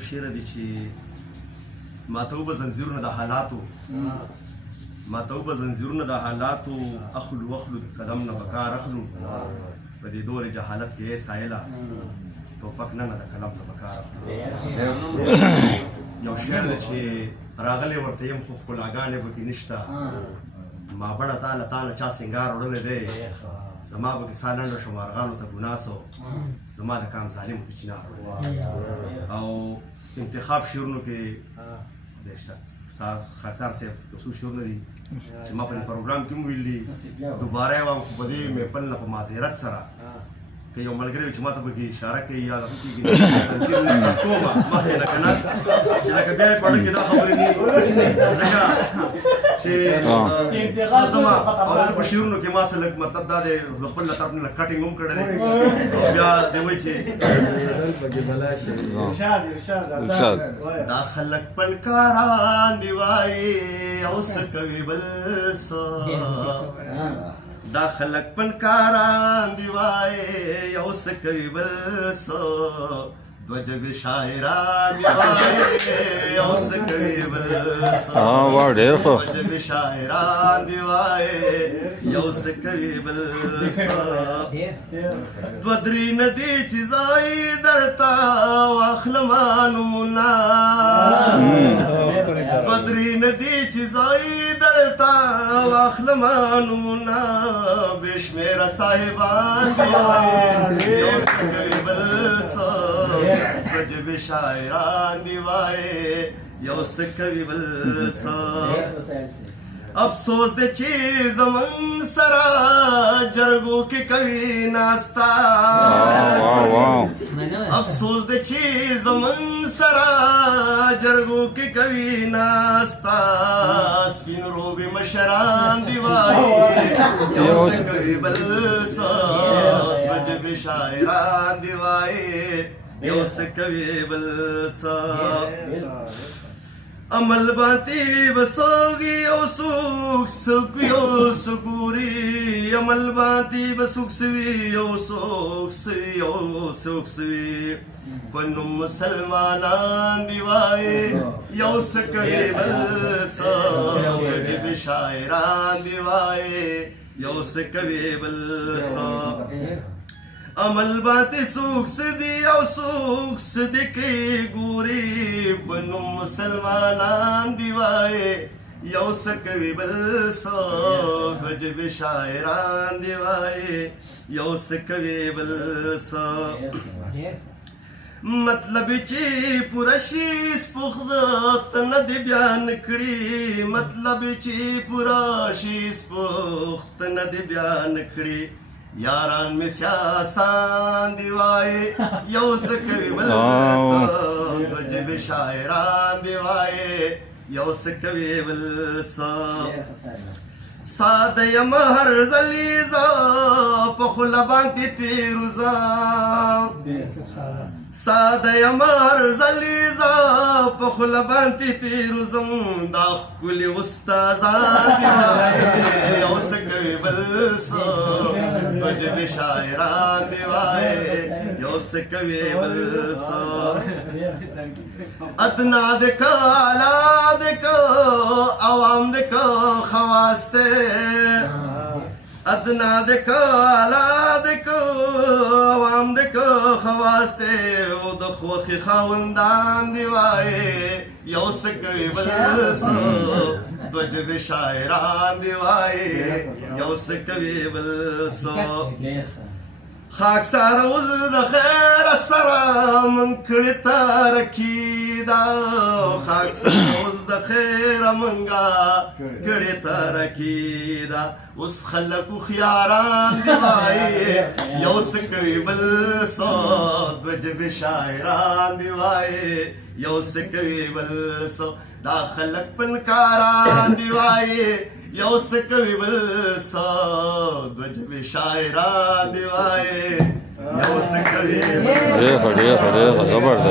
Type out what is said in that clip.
شعر دی چې ماته وبه زنځیرونه د حالاتو ماته وبه زنځیرونه د حالاتو اخلو وخلو قدم نه په کار اخلو په دې دور جهالت کې ای سایله ټوپک نه د قلم نه په کار اخلو یو شعر دی چې راغلی ورته یم خو ښکلاګانې پکې نشته ما بڼه تاله چا سینګار وړلی دی زما به کیسه لنډه شو مارغانو ته ګناه سو زما د کام ظالم ته چنار او انتخاب شعرونو کې د خاکسار صاحب یو څو شعرونه دي چې ما په دې پروګرام کې هم ویلي دوباره یې وایم خو په دې محفل نه په معذرت سره که یو ملګری چې ما ته پکې اشاره کوي یا دغه کېږي تنقید نه کومه مخکې نه که نه چې لکه بیا یې په اړه کې دا خبرې نه ځکه چې ښه زما او د په شعرونو کې ما څه لږ مطلب دا دی د خپل له طرف نه لږ کټینګ هم کړی دی او بیا دی وایي چې دا خلک پلکاران دی وایي او څه کوي بل څه دا خلک پنکاران دی وایي او څه کوي بل څه دوه جبې شاعران دی وایي او څه کوي بل څه دوه جبې شاعران دی وایي او څه کوي بل څه دوه درې نه دي چې ځای درته واخلمه نومونه دوه درې نه دي چې ځای درته واخلمه نومونه بې شمېره صاحبان دی وایي او څه کوي بل څه دوه جبې شاعران دی وایي یو څه کوي بل څه افسوس دی چې زمون سره جرګو کې کوي ناستا افسوس دی چې زمون سره جرګو کې کوي ناستا سپین روبې مشران دی وایي یو څه کوي بل څه دوه جبې شاعران دی وایي یو څه کوي بل څه عمل باندې بسوږي او څوک سوي او سګوري عمل باندې بسوک سوي او څوک سوي او څوک سوي په نوم مسلمانان دی وایي یو څه کوي بل څه دوه جبې شاعران دی وایي یو څه کوي بل څه عمل باندې څوک سدي او څوک صدقې ګوري په نوم مسلمانان دی وایي یو څه کوي بل څه دوه جبې شاعران دی وایي یو څه کوي بل څه مطلب چې پوره شي سپوخته نه دی بیان کړي مطلب چې پوره شي سپوخته نه دی بیان کړي یاران می سیاسان دی وایي یو څه کوي بل څه دوه جبې شاعران دی وایي یو څه کوي بل څه ساده یم هر ځلې زه په خوله باندې تېروځه ساده یم هر ځلې زه په خوله باندې تېروځم دا ښکلي استادان دی وایي یو څه کوي بل څه دوه جبې شاعران دی وایي یو څه کوي بل څه ادنا د که اعلی د که عوام د که خواص دی ادنا د که اعلی د که عوام د که خواص دی او د خوښې خاوندان دی وایي یو څه کوي بل څه دوه جبې شاعران دی وایي یو څه کوي بل څه خاکسار اوس د خیر سره من کړې ترکي دا خاکسار اوس د خیر منګه کړې ترکي دا اوس خلک هوښیاران دی وایي یو څه کوي بل څه دوه جبې شاعران دی وایي یو څه کوي بل څه دا خلک پنکاران دی وایي یو څه کوي بل څه دوه جبې شاعران دی وایي یو څه کوي بل څه